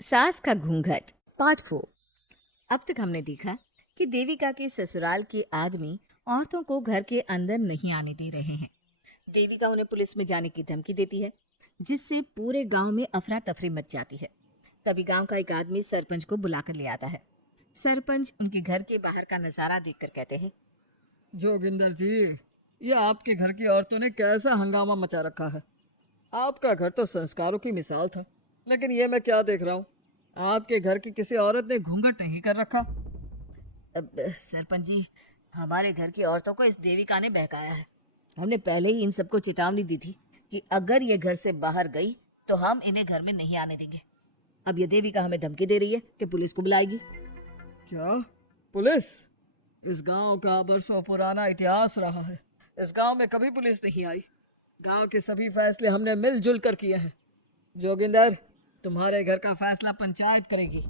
सास का घूंघट पार्ट 4। अब तक हमने देखा कि देविका के ससुराल के आदमी औरतों को घर के अंदर नहीं आने दे रहे हैं। देविका उन्हें पुलिस में जाने की धमकी देती है, जिससे पूरे गांव में अफरा तफरी मच जाती है। तभी गांव का एक आदमी सरपंच को बुलाकर ले आता है। सरपंच उनके घर के बाहर का नजारा देखकर कहते हैं, जोगिंदर जी, ये आपके घर की औरतों ने कैसा हंगामा मचा रखा है। आपका घर तो संस्कारों की मिसाल था, लेकिन ये मैं क्या देख रहा हूँ, आपके घर की किसी औरत ने घूंघट नहीं कर रखा। अब सरपंच जी, हमारे घर की औरतों को इस देविका ने बहकाया है। हमने पहले ही इन सबको चेतावनी दी थी कि अगर ये घर से बाहर गई तो हम इन्हें घर में नहीं आने देंगे। अब ये देविका हमें धमकी दे रही है कि पुलिस को बुलाएगी। क्या पुलिस? इस गांव का बरसों पुराना इतिहास रहा है। इस गांव में कभी पुलिस नहीं आई। गांव के सभी फैसले हमने मिलजुल कर किए हैं। जोगिंदर, तुम्हारे घर का फैसला पंचायत करेगी।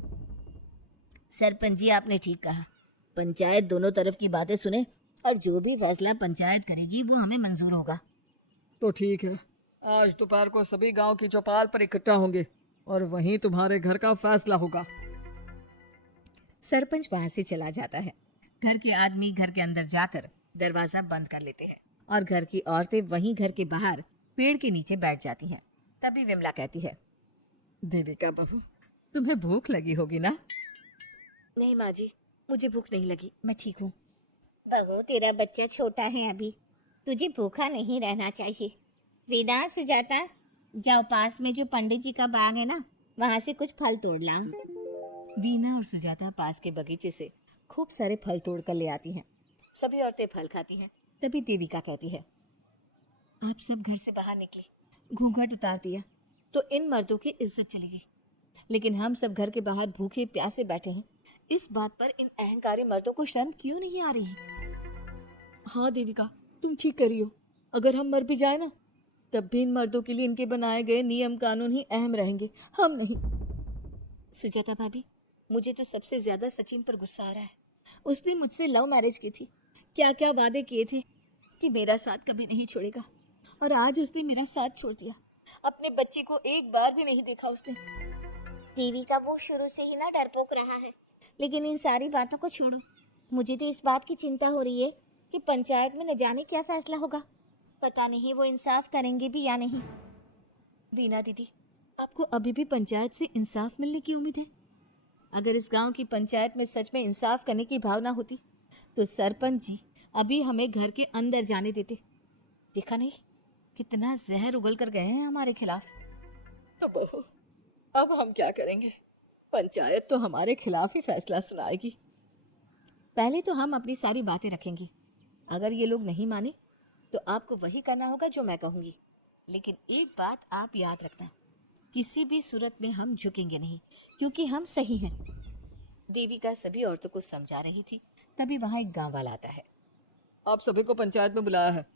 सरपंच जी, आपने ठीक कहा। पंचायत दोनों तरफ की बातें सुने और जो भी फैसला पंचायत करेगी वो हमें मंजूर होगा। तो ठीक है, आज दोपहर को सभी गांव की चौपाल पर इकट्ठा होंगे और वहीं तुम्हारे घर का फैसला होगा। सरपंच वहां से चला जाता है। घर के आदमी घर के अंदर जाकर दरवाजा बंद कर लेते हैं और घर की औरतें वहीं घर के बाहर पेड़ के नीचे बैठ जाती हैं। तभी विमला कहती है, देविका बहू, तुम्हें भूख लगी होगी ना? नहीं माँ जी, मुझे भूख नहीं लगी, मैं ठीक हूँ। बहू, तेरा बच्चा छोटा है अभी, तुझे भूखा नहीं रहना चाहिए। वेदा, सुजाता, जाओ पास में जो पंडित जी का बाग है ना, वहाँ से कुछ फल तोड़ ला। वीना और सुजाता पास के बगीचे से खूब सारे फल तोड़ कर ले आती हैं। सभी औरतें फल खाती हैं। तभी देविका कहती है, आप सब घर से बाहर निकले, घूंघट उतार दिया तो इन मर्दों की इज्जत चलेगी, लेकिन हम सब घर के बाहर भूखे प्यासे बैठे हैं। इस बात पर इन अहंकारी मर्दों को शर्म क्यों नहीं आ रही? हाँ देविका, तुम ठीक करी हो। अगर हम मर भी जाए ना, तब भी इन मर्दों के लिए इनके बनाए गए नियम कानून ही अहम रहेंगे, हम नहीं। सुजाता भाभी, मुझे तो सबसे ज्यादा सचिन पर गुस्सा आ रहा है। उसने मुझसे लव मैरिज की थी, क्या क्या वादे किए थे कि मेरा साथ कभी नहीं छोड़ेगा, और आज उसने मेरा साथ छोड़ दिया। अपने बच्चे को एक बार भी नहीं देखा उसने। देविका, वो शुरू से ही ना डरपोक रहा है। लेकिन इन सारी बातों को छोड़ो, मुझे तो इस बात की चिंता हो रही है कि पंचायत में न जाने क्या फैसला होगा। पता नहीं वो इंसाफ करेंगे भी या नहीं। बीना दीदी, आपको अभी भी पंचायत से इंसाफ मिलने की उम्मीद है? अगर इस गांव की पंचायत में सच में इंसाफ करने की भावना होती तो सरपंच जी अभी हमें घर के अंदर जाने देते। देखा नहीं कितना जहर उगल कर गए हैं हमारे खिलाफ। तो बहू, अब हम क्या करेंगे? पंचायत तो हमारे खिलाफ ही फैसला सुनाएगी। पहले तो हम अपनी सारी बातें रखेंगे। अगर ये लोग नहीं माने तो आपको वही करना होगा जो मैं कहूँगी। लेकिन एक बात आप याद रखना, किसी भी सूरत में हम झुकेंगे नहीं, क्योंकि हम सही हैं। देविका सभी औरतों को समझा रही थी। तभी वहाँ एक गांव वाला आता है। आप सभी को पंचायत में बुलाया है।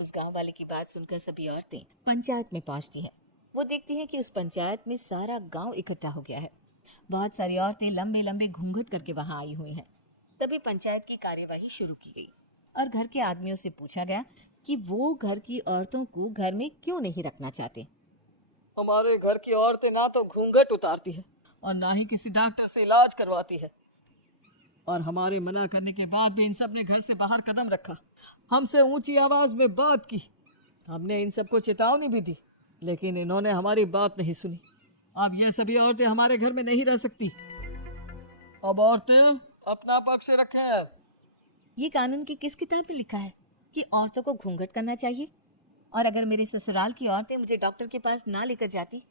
उस गांव वाले की बात सुनकर सभी औरतें पंचायत में पहुंचती हैं। वो देखती हैं कि उस पंचायत में सारा गांव इकट्ठा हो गया है। बहुत सारी औरतें लंबे लंबे घूंघट करके वहां आई हुई हैं। तभी पंचायत की कार्यवाही शुरू की गई और घर के आदमियों से पूछा गया कि वो घर की औरतों को घर में क्यों नहीं रखना चाहते। हमारे घर की औरतें ना तो घूंघट उतारती है और ना ही किसी डॉक्टर से इलाज करवाती है, और हमारे मना करने के बाद भी इन सब ने घर से बाहर कदम रखा, हमसे ऊंची आवाज में बात की। हमने इन सबको चेतावनी भी दी, लेकिन इन्होंने हमारी बात नहीं सुनी। अब ये सभी औरतें हमारे घर में नहीं रह सकती। अब औरतें अपना पक्ष रखें। ये कानून की किस किताब में लिखा है कि औरतों को घूंघट करना चाहिए? और अगर मेरे ससुराल की औरतें मुझे डॉक्टर के पास ना लेकर जाती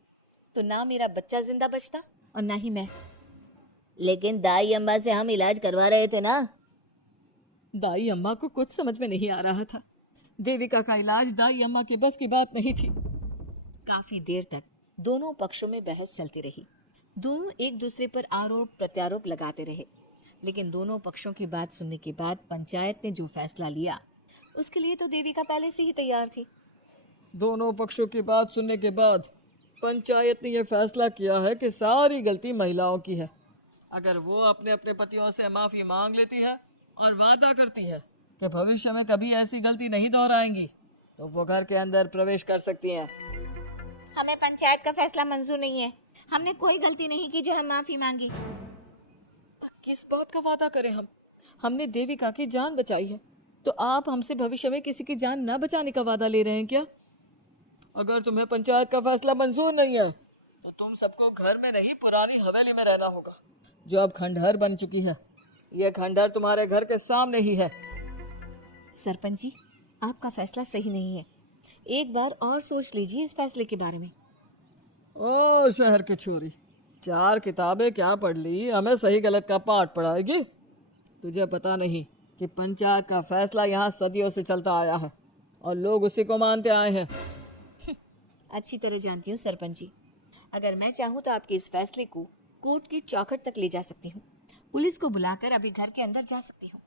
तो ना मेरा बच्चा जिंदा बचता और ना ही मैं। लेकिन दाई अम्मा से हम इलाज करवा रहे थे ना। दाई अम्मा को कुछ समझ में नहीं आ रहा था। देविका का इलाज दाई अम्मा के बस की बात नहीं थी। काफी देर तक दोनों पक्षों में बहस चलती रही। दोनों एक दूसरे पर आरोप प्रत्यारोप लगाते रहे, लेकिन दोनों पक्षों की बात सुनने के बाद पंचायत ने जो फैसला लिया उसके लिए तो देविका पहले से ही तैयार थी। दोनों पक्षों की बात सुनने के बाद पंचायत ने यह फैसला किया है कि सारी गलती महिलाओं की है। अगर वो अपने अपने पतियों से माफ़ी मांग लेती है और वादा करती है कि भविष्य में कभी ऐसी गलती नहीं दोहराएंगी, तो वो घर के अंदर प्रवेश कर सकती हैं। हमें पंचायत का फैसला मंजूर नहीं है। हमने कोई गलती नहीं की जो हम माफी मांगी। किस बात का वादा करें हम? हमने देविका की जान बचाई है, तो आप हमसे भविष्य में किसी की जान न बचाने का वादा ले रहे हैं क्या? अगर तुम्हें पंचायत का फैसला मंजूर नहीं है तो तुम सबको घर में नहीं पुरानी हवेली में रहना होगा, जो अब खंडहर बन चुकी है। यह खंडहर तुम्हारे घर के सामने ही है। सरपंच जी, आपका फैसला सही नहीं है। एक बार और सोच लीजिए इस फैसले के बारे में। ओ शहर की छोरी, 4 किताबें क्या पढ़ ली, हमें सही गलत का पाठ पढ़ाएगी? तुझे पता नहीं कि पंचायत का फैसला यहाँ सदियों से चलता आया है और लोग उसी को मानते आए हैं। अच्छी तरह जानती हूँ सरपंच जी। अगर मैं चाहूँ तो आपके इस फैसले को कोर्ट की चौखट तक ले जा सकती हूँ। पुलिस को बुलाकर अभी घर के अंदर जा सकती हूँ।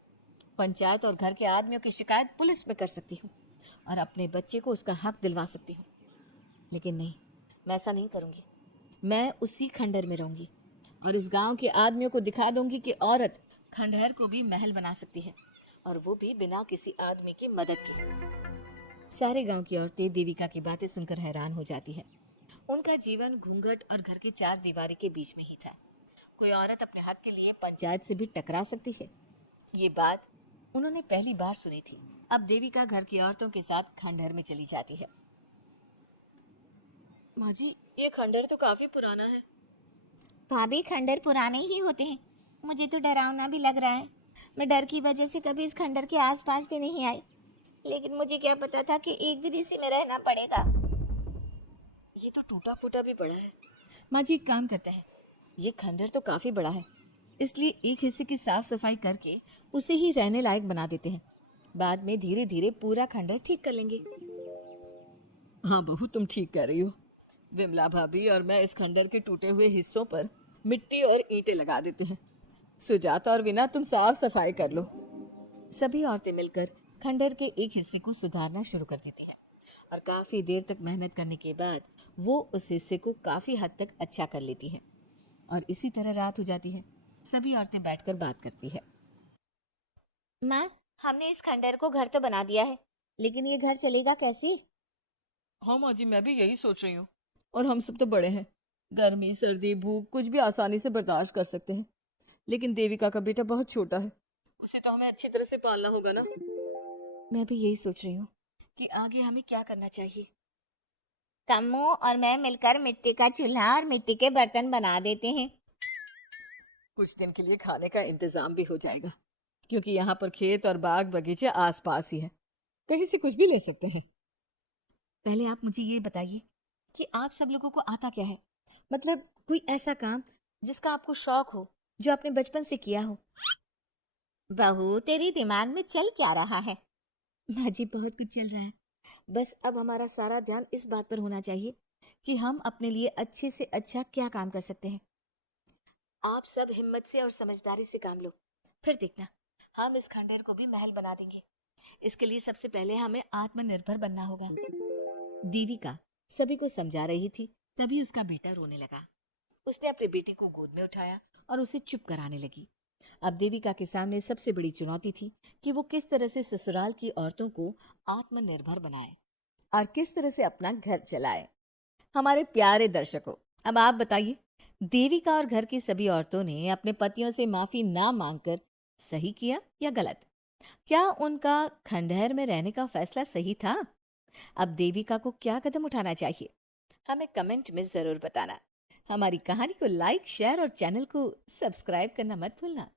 पंचायत और घर के आदमियों की शिकायत पुलिस में कर सकती हूँ और अपने बच्चे को उसका हक दिलवा सकती हूँ। लेकिन नहीं, मैं ऐसा नहीं करूँगी। मैं उसी खंडहर में रहूँगी और इस गांव के आदमियों को दिखा दूंगी कि औरत खंडहर को भी महल बना सकती है, और वो भी बिना किसी आदमी की मदद के। सारे गांव की औरतें देविका की बातें सुनकर हैरान हो जाती है। उनका जीवन घूंघट और घर की 4 दीवारी के बीच में ही था। कोई औरत अपने हक के लिए पंचायत से भी टकरा सकती है, ये बात उन्होंने पहली बार सुनी थी। अब देविका घर की औरतों के साथ खंडहर में चली जाती है। माँ जी, ये खंडहर तो काफी पुराना है। भाभी, खंडहर पुराने ही होते हैं। मुझे तो डरावना भी लग रहा है। मैं डर की वजह से कभी इस खंडहर के आसपास भी नहीं आई, लेकिन मुझे क्या पता था कि एक दिन इसी में रहना पड़ेगा। ये तो टूटा फूटा भी बड़ा है। माँ जी, एक काम करते हैं, ये खंडहर तो काफी बड़ा है, इसलिए एक हिस्से की साफ सफाई करके उसे ही रहने लायक बना देते हैं। बाद में धीरे धीरे पूरा खंडहर ठीक कर लेंगे। हाँ बहू, तुम ठीक कह रही हो। विमला भाभी और मैं इस खंडहर के टूटे हुए हिस्सों पर मिट्टी और ईंटें लगा देते हैं। सुजाता और विना, तुम साफ सफाई कर लो। सभी औरतें मिलकर खंडहर के एक हिस्से को सुधारना शुरू कर देती हैं और काफी देर तक मेहनत करने के बाद वो उस हिस्से को काफी हद तक अच्छा कर लेती हैं। और इसी तरह रात हो जाती है। सभी औरतें बैठकर बात करती है। माँ, हमने इस खंडहर को घर तो बना दिया है, लेकिन ये घर चलेगा कैसे? हाँ माँ जी, मैं भी यही सोच रही हूँ। और हम सब तो बड़े हैं, गर्मी सर्दी भूख कुछ भी आसानी से बर्दाश्त कर सकते हैं, लेकिन देविका का बेटा बहुत छोटा है, उसे तो हमें अच्छी तरह से पालना होगा ना। मैं भी यही सोच रही हूँ कि आगे हमें क्या करना चाहिए। कम्मू और मैं मिलकर मिट्टी का चूल्हा और मिट्टी के बर्तन बना देते हैं। कुछ दिन के लिए खाने का इंतजाम भी हो जाएगा, क्योंकि यहाँ पर खेत और बाग बगीचे आसपास ही है, कहीं से कुछ भी ले सकते हैं। पहले आप मुझे ये बताइए कि आप सब लोगों को आता क्या है? मतलब कोई ऐसा काम जिसका आपको शौक हो, जो आपने बचपन से किया हो। बहू, तेरी दिमाग में चल क्या रहा है? माँ जी, बहुत कुछ चल रहा है। बस अब हमारा सारा ध्यान इस बात पर होना चाहिए कि हम अपने लिए अच्छे से अच्छा क्या काम कर सकते हैं। आप सब हिम्मत से और समझदारी से काम लो, फिर देखना हम इस खंडहर को भी महल बना देंगे। इसके लिए सबसे पहले हमें आत्मनिर्भर बनना होगा। देविका सभी को समझा रही थी, तभी उसका बेटा रोने लगा। उसने अपने बेटे को गोद में उठाया और उसे चुप कराने लगी। अब देविका के सामने सबसे बड़ी चुनौती थी कि वो किस तरह से ससुराल की औरतों को आत्मनिर्भर बनाए और किस तरह से अपना घर चलाए। हमारे प्यारे दर्शकों, अब आप बताइए, देविका और घर की सभी औरतों ने अपने पतियों से माफी ना मांगकर सही किया या गलत? क्या उनका खंडहर में रहने का फैसला सही था? अब देविका को क्या कदम उठाना चाहिए, हमें कमेंट में जरूर बताना। हमारी कहानी को लाइक, शेयर और चैनल को सब्सक्राइब करना मत भूलना।